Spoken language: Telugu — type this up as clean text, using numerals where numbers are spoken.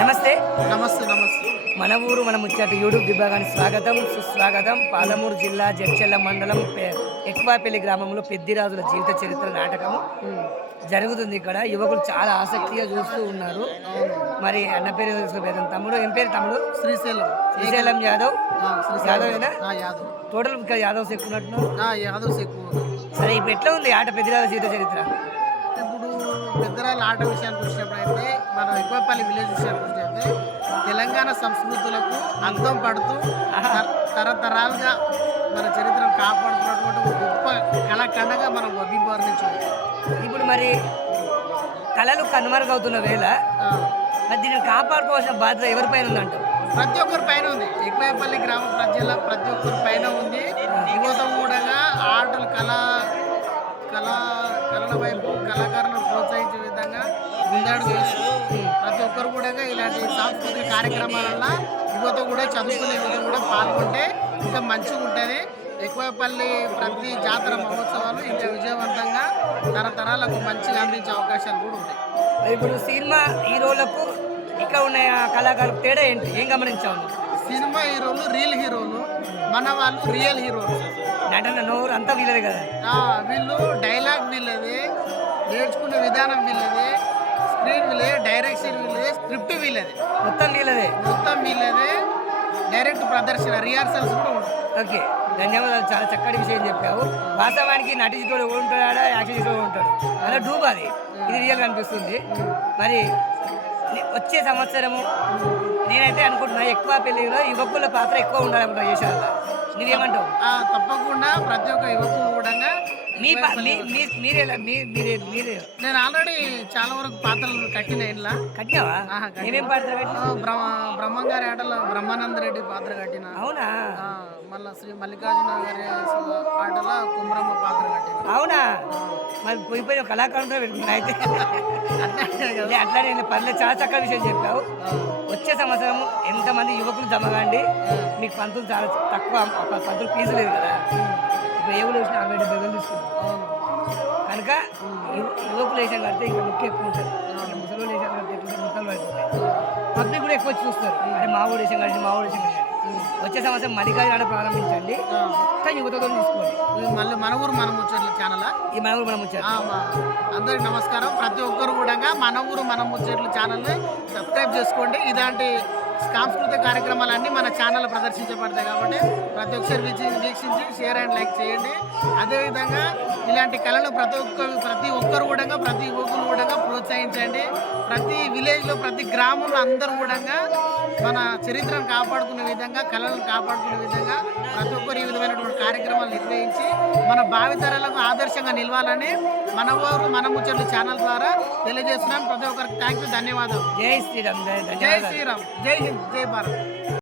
నమస్తే. నమస్తే నమస్తే. మన ఊరు మన ముచ్చట యూట్యూబ్ విభాగానికి స్వాగతం సుస్వాగతం. పాలమూరు జిల్లా జడ్చెల్ల మండలం ఎక్కువాపల్లి గ్రామంలో పెద్దిరాజుల జీవిత చరిత్ర నాటకం జరుగుతుంది. ఇక్కడ యువకులు చాలా ఆసక్తిగా చూస్తూ ఉన్నారు. మరి అన్న పేరు తెలుసుకోలేదు. తమ్ముడు ఏం పేరు? తమ్ముడు శ్రీశైలం యాదవ్. యాదవేనా? టోటల్ ఇంకా యాదవ్స్ ఎక్కువ ఉన్నట్టున్నారు. యాదవ్స్ ఎక్కువ. సరే, ఇప్పుడు ఎట్లా ఉంది ఆట పెద్దిరాజుల జీవిత చరిత్ర? ఇప్పుడు పెద్దరాళ్ళ ఆట విషయానికి వచ్చినప్పుడైతే మనం ఎక్కువపల్లి విలేజ్ విషయానికి వచ్చినట్టే తెలంగాణ సంస్కృతులకు అర్థం పడుతూ తరతరాలుగా మన చరిత్రను కాపాడుతున్నటువంటి గొప్ప కళాఖండగా మనం వర్ణించవచ్చు. ఇప్పుడు మరి కళలు కనుమరుగవుతున్న వేళ మరి దీన్ని కాపాడుకోవాల్సిన బాధ్యత ఎవరిపైన ఉందంటావు? ప్రతి ఒక్కరి పైన ఉంది. ఎక్కువపల్లి గ్రామ ప్రజల ప్రతి ఒక్కరి పైన ఉంది. యువత కూడా ఆటలు కళల వైపు కళాకారులను ప్రోత్సహించే విధంగా ముందడుగు వేస్తూ ప్రతి ఒక్కరు కూడా ఇలాంటి సాంస్కృతిక కార్యక్రమాలలో యువత కూడా చదువుకునే యువత కూడా పాల్గొంటే ఇంకా మంచిగా ఉంటుంది. ఎక్కువపల్లి ప్రతి జాతర మహోత్సవాలు ఇంకా విజయవంతంగా తరతరాలకు మంచిగా అందించే అవకాశాలు కూడా ఉంటాయి. ఇప్పుడు సినిమా హీరోలకు ఇక్కడ ఉన్న కళాకారులకు తేడా ఏంటి? ఏం గమనించాము? సినిమా హీరోలు రియల్ హీరోలు, మన వాళ్ళు రియల్ హీరోలు. నటన నోరు అంతా వీళ్ళదే కదా. వీళ్ళు డైలాగ్ వీళ్ళది, నేర్చుకునే విధానం వీళ్ళది, స్క్రీన్ వీళ్ళదే, డైరెక్షన్ వీళ్ళదే, స్క్రిప్ట్ వీళ్ళది, మొత్తం వీళ్ళదే. డైరెక్ట్ ప్రదర్శన రిహార్సల్స్ కూడా ఉంటాయి. ఓకే, ధన్యవాదాలు. చాలా చక్కటి విషయం చెప్పావు. వాస్తవానికి నటించేటోడు ఉంటాడా, యాక్షన్ చేసేవాడు ఉంటాడు, అలా డూబ్ అది. ఇది రియల్గా అనిపిస్తుంది. మరి వచ్చే సంవత్సరము నేనైతే అనుకుంటున్నా ఎక్కువపల్లిలో యువకుల పాత్ర ఎక్కువ ఉండాలనుకుంటా చేసేవాళ్ళ. నువ్వేమంటావు? తప్పకుండా ప్రతి ఒక్క యువకులు కూడా నేను ఆల్రెడీ చాలా వరకు పాత్రలు కట్టిన ఇంట్లో. కట్టినావా? ఏమేం పాత్ర కట్టినా? బ్రహ్మంగారి ఆటలో బ్రహ్మానంద రెడ్డి పాత్ర కట్టిన. అవునా? మళ్ళీ శ్రీ మల్లికార్జున గారి ఆటలో కుమ్రమ్మ పాత్ర కట్టిన. అవునా? మరి పోయిపోయిన కళాకారులతో పెట్టుకున్నా అయితే. అట్లానే పనులు చాలా చక్కగా విషయం చెప్పావు. వచ్చే సంవత్సరం ఎంతమంది యువకులు జమగాండి. మీకు పంతులు చాలా తక్కువ, పంతులు ఫీజు లేదు కదా. ఇప్పుడు ఏ ఊళ్ళు వేసినా 60-70 తీసుకుంటాం కనుక యువకులు వేసాం కడితే ఇంకా ముఖ్యం ఎక్కువ ఉంటుంది. ముసలి వేసాం కడితే ముసలు పడుతుంది. పబ్లిక్ కూడా ఎక్కువ చూస్తారు. అంటే మా ఊరు వేసాం కలిసి వచ్చే సంవత్సరం మల్లికార్జున ఆట ప్రారంభించండి. కానీ యువతతో తీసుకోండి. మళ్ళీ మన ఊరు మన ముచ్చట్ల ఛానల్. ఈ మన ఊరు మన ముచ్చట. అందరికి నమస్కారం. ప్రతి ఒక్కరు కూడా మన ఊరు మన ముచ్చట్ల ఛానల్ని సబ్స్క్రైబ్ చేసుకోండి. ఇలాంటి సాంస్కృతిక కార్యక్రమాలన్నీ మన ఛానల్ ప్రదర్శించబడతాయి కాబట్టి ప్రతి ఒక్కరు వీక్షించి షేర్ అండ్ లైక్ చేయండి. అదేవిధంగా ఇలాంటి కళలు ప్రతి ఒక్కరు కూడా ప్రతి యువకులు కూడా ప్రోత్సహించండి. ప్రతి విలేజ్లో ప్రతి గ్రామంలో అందరూ కూడా మన చరిత్రను కాపాడుకునే విధంగా, కళలను కాపాడుకునే విధంగా ప్రతి ఒక్కరు ఈ విధమైనటువంటి కార్యక్రమాలు నిర్వహించి మన భావితరాలకు ఆదర్శంగా నిలవాలని మన ఊరు మన ముచ్చట్లు ఛానల్ ద్వారా తెలియజేస్తున్నాం. ప్రతి ఒక్కరికి థ్యాంక్ యూ, ధన్యవాదాలు. జై శ్రీరామ్. జై శ్రీరామ్, జై హింద్, జై భారత్.